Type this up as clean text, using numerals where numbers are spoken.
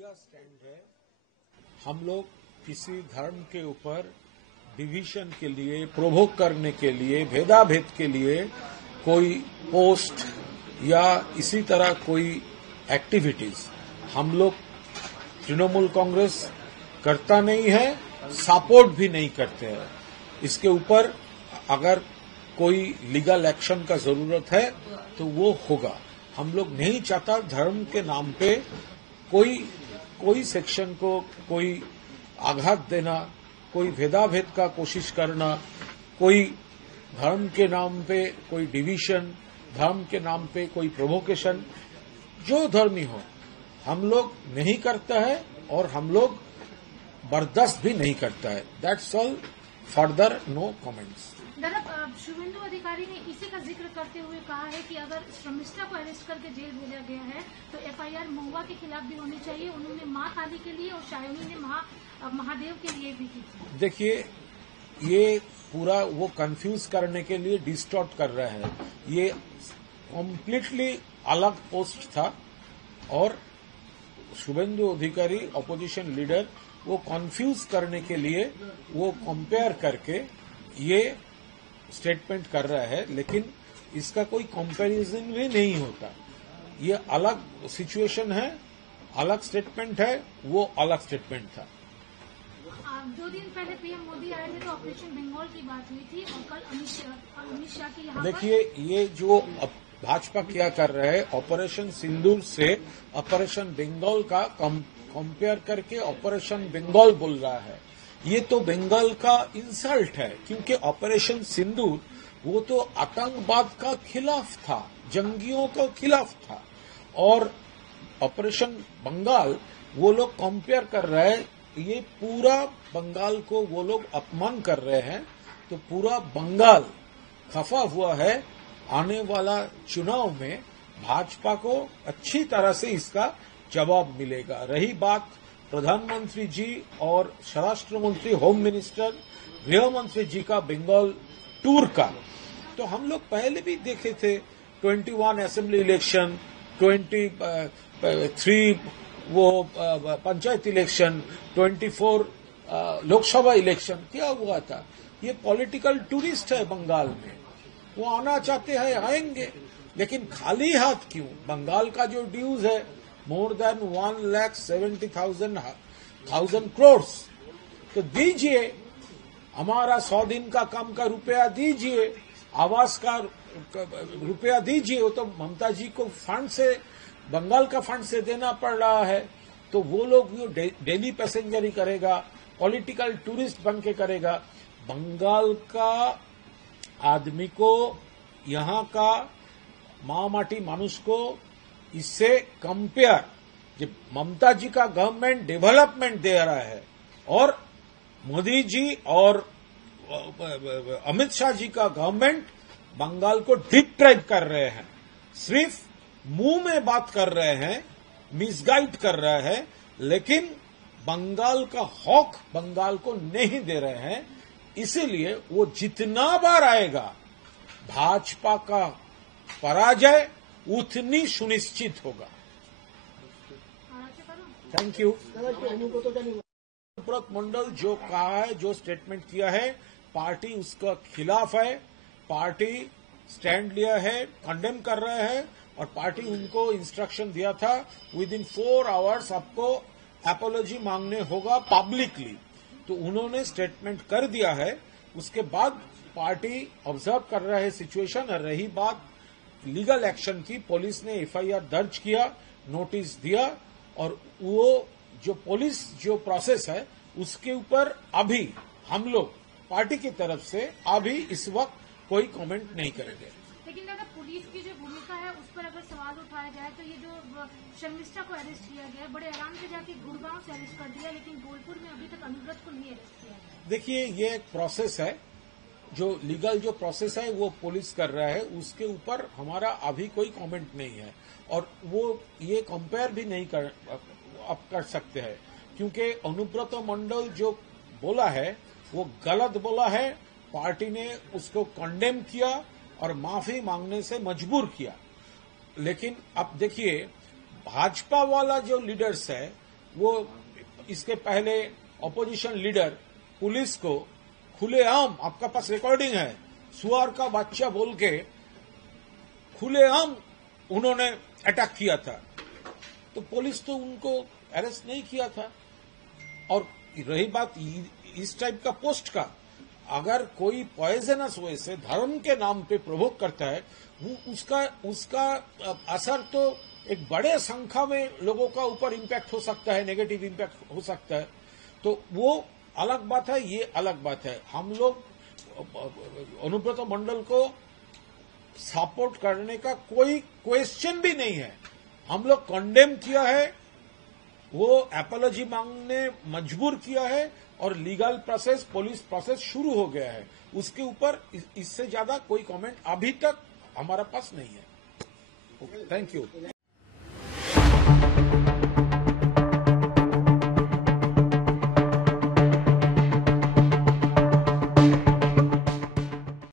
Media stand है, हम लोग किसी धर्म के ऊपर डिवीजन के लिए, प्रोवोक करने के लिए, भेदाभेद के लिए कोई पोस्ट या इसी तरह कोई एक्टिविटीज हम लोग तृणमूल कांग्रेस करता नहीं है, सपोर्ट भी नहीं करते हैं। इसके ऊपर अगर कोई लीगल एक्शन का जरूरत है तो वो होगा। हम लोग नहीं चाहता धर्म के नाम पे कोई सेक्शन को कोई आघात देना, कोई भेदाभेद का कोशिश करना, कोई धर्म के नाम पे कोई डिवीजन, धर्म के नाम पे कोई प्रोवोकेशन, जो धर्मी हो हम लोग नहीं करता है और हम लोग बर्दाश्त भी नहीं करता है। That's all, further no comments. दादा, शुभेंदु अधिकारी ने इसी का जिक्र करते हुए कहा है कि अगर शर्मिष्ठा को अरेस्ट करके जेल भेजा गया है तो एफआईआर महुआ के खिलाफ भी होनी चाहिए। उन्होंने मां काली के लिए और शायोनी ने महादेव के लिए भी की। देखिए, ये पूरा वो कंफ्यूज करने के लिए डिस्टॉर्ट कर रहा है। ये कम्प्लीटली अलग पोस्ट था और शुभेंदु अधिकारी ऑपोजिशन लीडर वो कंफ्यूज करने के लिए वो कंपेयर करके ये स्टेटमेंट कर रहा है, लेकिन इसका कोई कंपैरिजन भी नहीं होता। ये अलग सिचुएशन है, अलग स्टेटमेंट है, वो अलग स्टेटमेंट था। 2 दिन पहले पीएम मोदी आए थे तो ऑपरेशन बंगाल की बात हुई थी और कल अमित शाह की यहाँ देखिए, ये जो भाजपा क्या कर रहा है, ऑपरेशन सिंदूर से ऑपरेशन बंगाल का कंपेयर करके ऑपरेशन बंगाल बोल रहा है। ये तो बंगाल का इंसल्ट है, क्योंकि ऑपरेशन सिंदूर वो तो आतंकवाद का खिलाफ था, जंगियों के खिलाफ था, और ऑपरेशन बंगाल वो लोग कंपेयर कर रहे हैं। ये पूरा बंगाल को वो लोग अपमान कर रहे हैं, तो पूरा बंगाल खफा हुआ है। आने वाला चुनाव में भाजपा को अच्छी तरह से इसका जवाब मिलेगा। रही बात प्रधानमंत्री जी और स्वराष्ट्र मंत्री, होम मिनिस्टर, गृह मंत्री जी का बंगाल टूर का, तो हम लोग पहले भी देखे थे। 21 असेंबली इलेक्शन, 23 वो पंचायत इलेक्शन, 24 लोकसभा इलेक्शन, क्या हुआ था। ये पॉलिटिकल टूरिस्ट है बंगाल में, वो आना चाहते हैं, आएंगे, लेकिन खाली हाथ क्यों। बंगाल का जो ड्यूज है मोर देन 1,70,000 करोड़, तो दीजिए, हमारा 100 दिन का काम का रुपया दीजिए, आवास का रुपया दीजिए। वो तो ममता जी को फंड से, बंगाल का फंड से देना पड़ रहा है, तो वो लोग जो डेली पैसेंजर ही करेगा, पॉलिटिकल टूरिस्ट बन के करेगा। बंगाल का आदमी को, यहाँ का माटी मानुष को इससे कंपेयर, जब ममता जी का गवर्नमेंट डेवलपमेंट दे रहा है और मोदी जी और अमित शाह जी का गवर्नमेंट बंगाल को डिप्राइव कर रहे हैं, सिर्फ मुंह में बात कर रहे हैं, मिसगाइड कर रहे हैं, लेकिन बंगाल का हक बंगाल को नहीं दे रहे हैं। इसीलिए वो जितना बार आएगा भाजपा का पराजय उतनी सुनिश्चित होगा। Thank you. अनुव्रत मंडल जो कहा है, जो स्टेटमेंट किया है, पार्टी उसका खिलाफ है। पार्टी स्टैंड लिया है, कंडेम कर रहे हैं, और पार्टी उनको इंस्ट्रक्शन दिया था विद इन 4 आवर्स आपको एपोलॉजी मांगने होगा पब्लिकली, तो उन्होंने स्टेटमेंट कर दिया है। उसके बाद पार्टी ऑब्जर्व कर रहा है सिचुएशन। और रही बात लीगल एक्शन की, पुलिस ने एफआईआर दर्ज किया, नोटिस दिया, और वो जो पुलिस जो प्रोसेस है उसके ऊपर अभी हम लोग पार्टी की तरफ से अभी इस वक्त कोई कमेंट नहीं करेंगे। लेकिन अगर पुलिस की जो भूमिका है उस पर अगर सवाल उठाया जाए तो ये जो शर्मिष्ठा को अरेस्ट किया गया, बड़े आराम से जाके गुड़गांव से अरेस्ट कर दिया, लेकिन बोलपुर में अभी तक अनुव्रत को नहीं अरेस्ट किया। देखिए, ये एक प्रोसेस है, जो लीगल जो प्रोसेस है वो पुलिस कर रहा है, उसके ऊपर हमारा अभी कोई कमेंट नहीं है। और वो ये कंपेयर भी नहीं कर सकते हैं, क्योंकि अनुव्रत मंडल जो बोला है वो गलत बोला है। पार्टी ने उसको कंडेम किया और माफी मांगने से मजबूर किया। लेकिन अब देखिए, भाजपा वाला जो लीडर्स है वो इसके पहले ऑपोजिशन लीडर पुलिस को खुलेआम, आपका पास रिकॉर्डिंग है, सुअर का बच्चा बोल के खुलेआम उन्होंने अटैक किया था, तो पुलिस तो उनको अरेस्ट नहीं किया था। और रही बात इस टाइप का पोस्ट का, अगर कोई पॉइजनस वे से धर्म के नाम पे प्रोवोक करता है, वो उसका असर तो एक बड़े संख्या में लोगों का ऊपर इम्पैक्ट हो सकता है, नेगेटिव इम्पैक्ट हो सकता है। तो वो अलग बात है, ये अलग बात है। हम लोग अनुब्रत मंडल को सपोर्ट करने का कोई क्वेश्चन भी नहीं है। हम लोग कंडेम किया है, वो एपोलॉजी मांगने मजबूर किया है और लीगल प्रोसेस, पुलिस प्रोसेस शुरू हो गया है। उसके ऊपर इससे ज्यादा कोई कमेंट अभी तक हमारे पास नहीं है। Thank you.